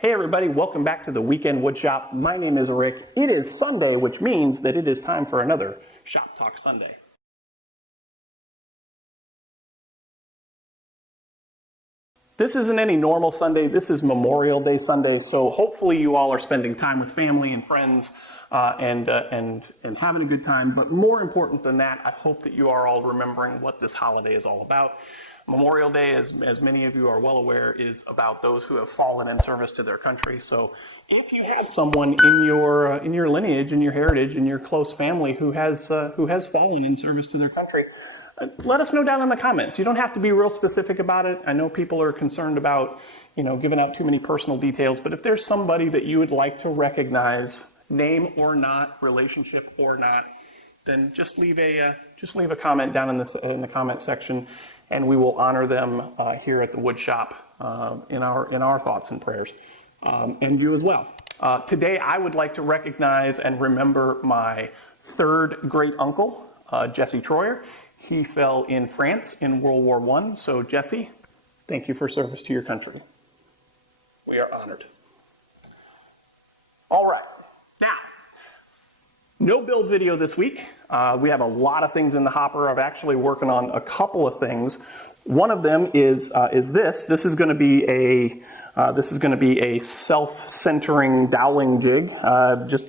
Hey everybody, welcome back to the Weekend Woodshop. My name is Rick. It is Sunday, which means that it is time for another Shop Talk Sunday. This isn't any normal Sunday, this is Memorial Day Sunday, so hopefully you all are spending time with family and friends and having a good time, but more important than that, I hope that you are all remembering what this holiday is all about. Memorial Day, as many of you are well aware, is about those who have fallen in service to their country. So if you have someone in your lineage, in your heritage, in your close family who has fallen in service to their country, let us know down in the comments. You don't have to be real specific about it. I know people are concerned about, giving out too many personal details, but if there's somebody that you would like to recognize, name or not, relationship or not, then just leave a comment down in the comment section, and we will honor them here at the wood shop in our thoughts and prayers, and you as well. Today I would like to recognize and remember my third great uncle, Jesse Troyer. He fell in France in World War I. So Jesse, thank you for service to your country. We are honored. All right, now, no build video this week. We have a lot of things in the hopper. I'm actually working on a couple of things. One of them is this. This is going to be a self-centering doweling jig.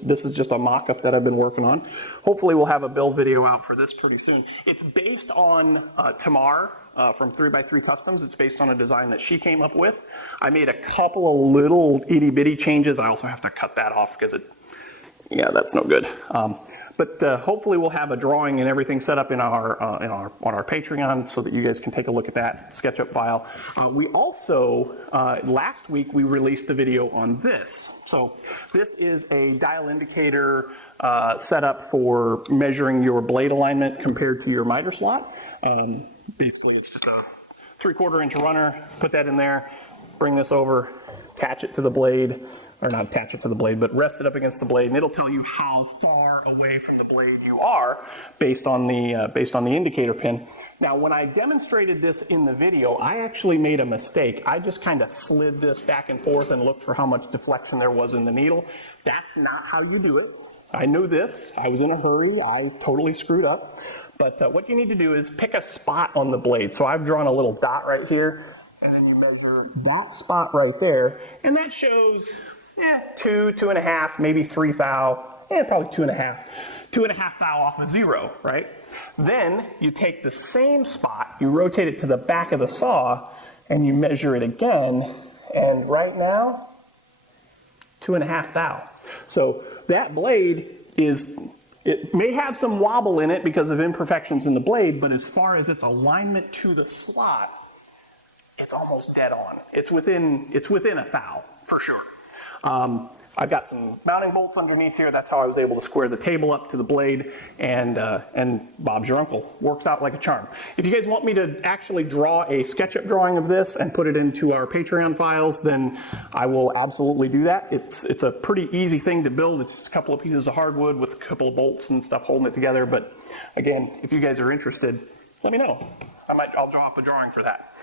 This is just a mock-up that I've been working on. Hopefully we'll have a build video out for this pretty soon. It's based on Tamar from 3x3 Customs. It's based on a design that she came up with. I made a couple of little itty-bitty changes. I also have to cut that off because that's no good. But hopefully we'll have a drawing and everything set up on our Patreon so that you guys can take a look at that SketchUp file. We also, last week, we released a video on this. So this is a dial indicator setup for measuring your blade alignment compared to your miter slot. Basically, it's just a 3/4 inch runner. Put that in there, bring this over, attach it to the blade. Or not attach it to the blade, but rest it up against the blade, and it'll tell you how far away from the blade you are based on the indicator pin. Now, when I demonstrated this in the video, I actually made a mistake. I just kind of slid this back and forth and looked for how much deflection there was in the needle. That's not how you do it. I knew this. I was in a hurry. I totally screwed up. But what you need to do is pick a spot on the blade. So I've drawn a little dot right here, and then you measure that spot right there, and that shows 2.5, maybe 3 thou, probably 2.5. 2.5 thou off of 0, right? Then you take the same spot, you rotate it to the back of the saw, and you measure it again, and right now, 2.5 thou. So that blade it may have some wobble in it because of imperfections in the blade, but as far as its alignment to the slot, it's almost dead on. It's within a thou, for sure. I've got some mounting bolts underneath here. That's how I was able to square the table up to the blade, and Bob's your uncle. Works out like a charm. If you guys want me to actually draw a SketchUp drawing of this and put it into our Patreon files, then I will absolutely do that. It's a pretty easy thing to build. It's just a couple of pieces of hardwood with a couple of bolts and stuff holding it together. But again, if you guys are interested, let me know. I'll draw up a drawing for that.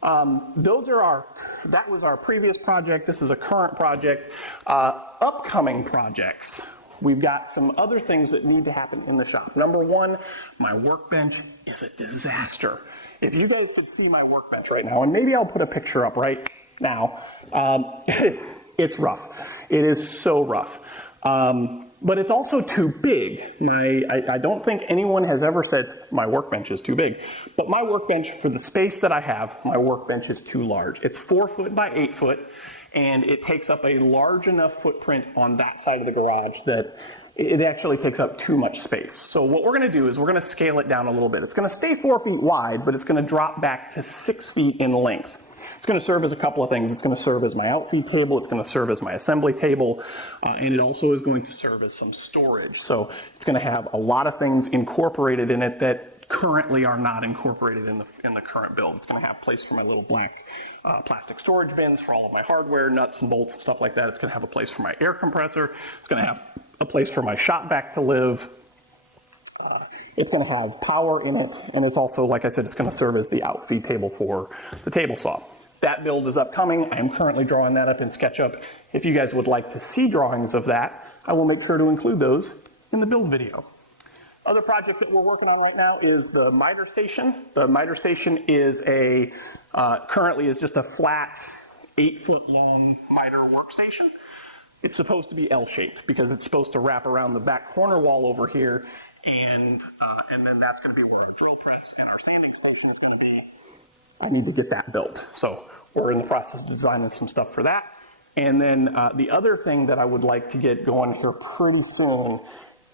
That was our previous project. This is a current project. Upcoming projects. We've got some other things that need to happen in the shop. Number one, my workbench is a disaster. If you guys could see my workbench right now, and maybe I'll put a picture up right now, it's rough. It is so rough. But it's also too big. I don't think anyone has ever said my workbench is too big. But my workbench, for the space that I have, my workbench is too large. It's 4 foot by 8 foot, and it takes up a large enough footprint on that side of the garage that it actually takes up too much space. So what we're going to do is we're going to scale it down a little bit. It's going to stay 4 feet wide, but it's going to drop back to 6 feet in length. It's going to serve as a couple of things. It's going to serve as my outfeed table, it's going to serve as my assembly table, and it also is going to serve as some storage. So it's going to have a lot of things incorporated in it that currently are not incorporated in the current build. It's going to have a place for my little black plastic storage bins for all of my hardware, nuts and bolts and stuff like that. It's going to have a place for my air compressor. It's going to have a place for my shop vac to live. It's going to have power in it, and it's also, like I said, it's going to serve as the outfeed table for the table saw. that build is upcoming. I am currently drawing that up in SketchUp. If you guys would like to see drawings of that, I will make sure to include those in the build video. Other project that we're working on right now is the miter station. The miter station is currently is just a flat 8-foot long miter workstation. It's supposed to be L-shaped because it's supposed to wrap around the back corner wall over here, and then that's going to be where our drill press and our sanding station is going to be. I need to get that built. So we're in the process of designing some stuff for that. And then the other thing that I would like to get going here pretty soon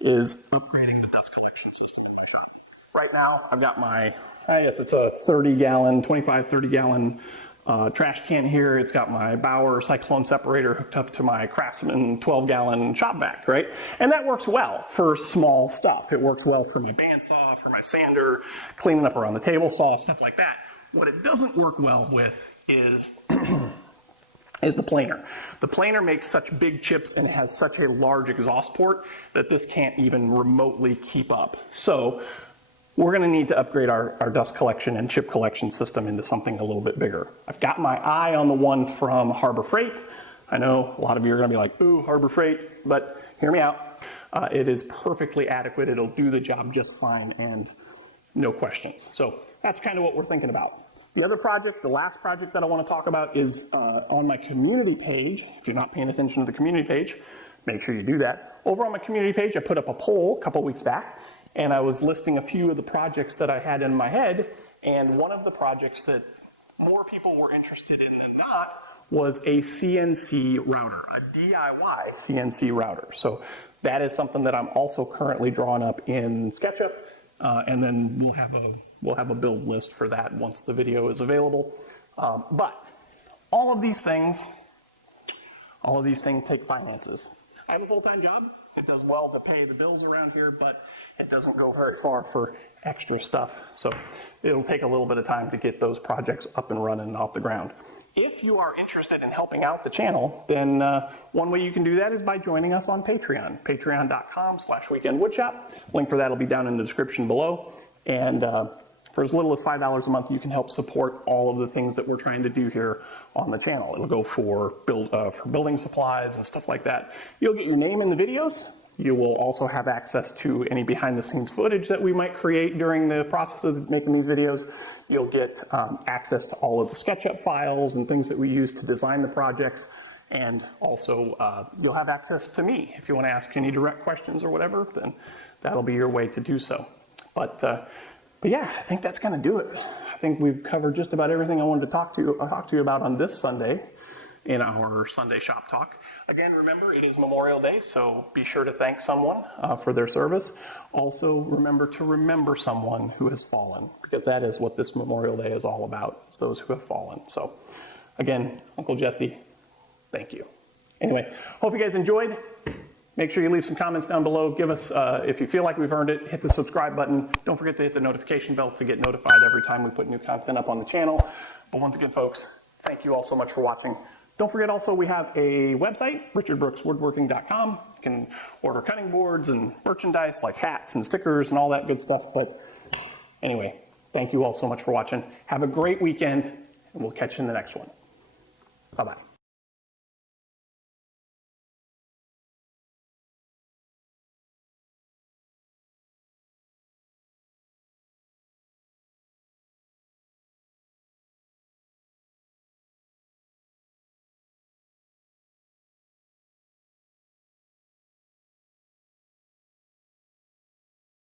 is upgrading the dust collection system in my shop. Right now, I've got my, I guess it's a 30-gallon, 25, 30-gallon trash can here. It's got my Bauer cyclone separator hooked up to my Craftsman 12-gallon shop vac, right? And that works well for small stuff. It works well for my bandsaw, for my sander, cleaning up around the table saw, stuff like that. What it doesn't work well with is is the planer. The planer makes such big chips and has such a large exhaust port that this can't even remotely keep up. So we're going to need to upgrade our dust collection and chip collection system into something a little bit bigger. I've got my eye on the one from Harbor Freight. I know a lot of you are going to be like, ooh, Harbor Freight, but hear me out. It is perfectly adequate. It'll do the job just fine and no questions. So that's kind of what we're thinking about. The other project, the last project that I want to talk about is on my community page. If you're not paying attention to the community page, make sure you do that. Over on my community page, I put up a poll a couple weeks back, and I was listing a few of the projects that I had in my head, and one of the projects that more people were interested in than not was a CNC router, a DIY CNC router. So that is something that I'm also currently drawing up in SketchUp, and then we'll have a build list for that once the video is available. But all of these things take finances. I have a full-time job. It does well to pay the bills around here, but it doesn't go very far for extra stuff. So it'll take a little bit of time to get those projects up and running and off the ground. If you are interested in helping out the channel, then one way you can do that is by joining us on Patreon, patreon.com/weekendwoodshop. Link for that will be down in the description below. And for as little as $5 a month, you can help support all of the things that we're trying to do here on the channel. It'll go for building supplies and stuff like that. You'll get your name in the videos. You will also have access to any behind-the-scenes footage that we might create during the process of making these videos. You'll get access to all of the SketchUp files and things that we use to design the projects. And also, you'll have access to me. If you want to ask any direct questions or whatever, then that'll be your way to do so. But yeah, I think that's going to do it. I think we've covered just about everything I wanted to talk to you about on this Sunday in our Sunday Shop Talk. Again, remember, it is Memorial Day, so be sure to thank someone for their service. Also, remember to remember someone who has fallen, because that is what this Memorial Day is all about, is those who have fallen. So, again, Uncle Jesse, thank you. Anyway, hope you guys enjoyed. Make sure you leave some comments down below. Give us, if you feel like we've earned it, hit the subscribe button. Don't forget to hit the notification bell to get notified every time we put new content up on the channel. But once again, folks, thank you all so much for watching. Don't forget also we have a website, richardbrookswoodworking.com. You can order cutting boards and merchandise like hats and stickers and all that good stuff. But anyway, thank you all so much for watching. Have a great weekend, and we'll catch you in the next one. Bye-bye.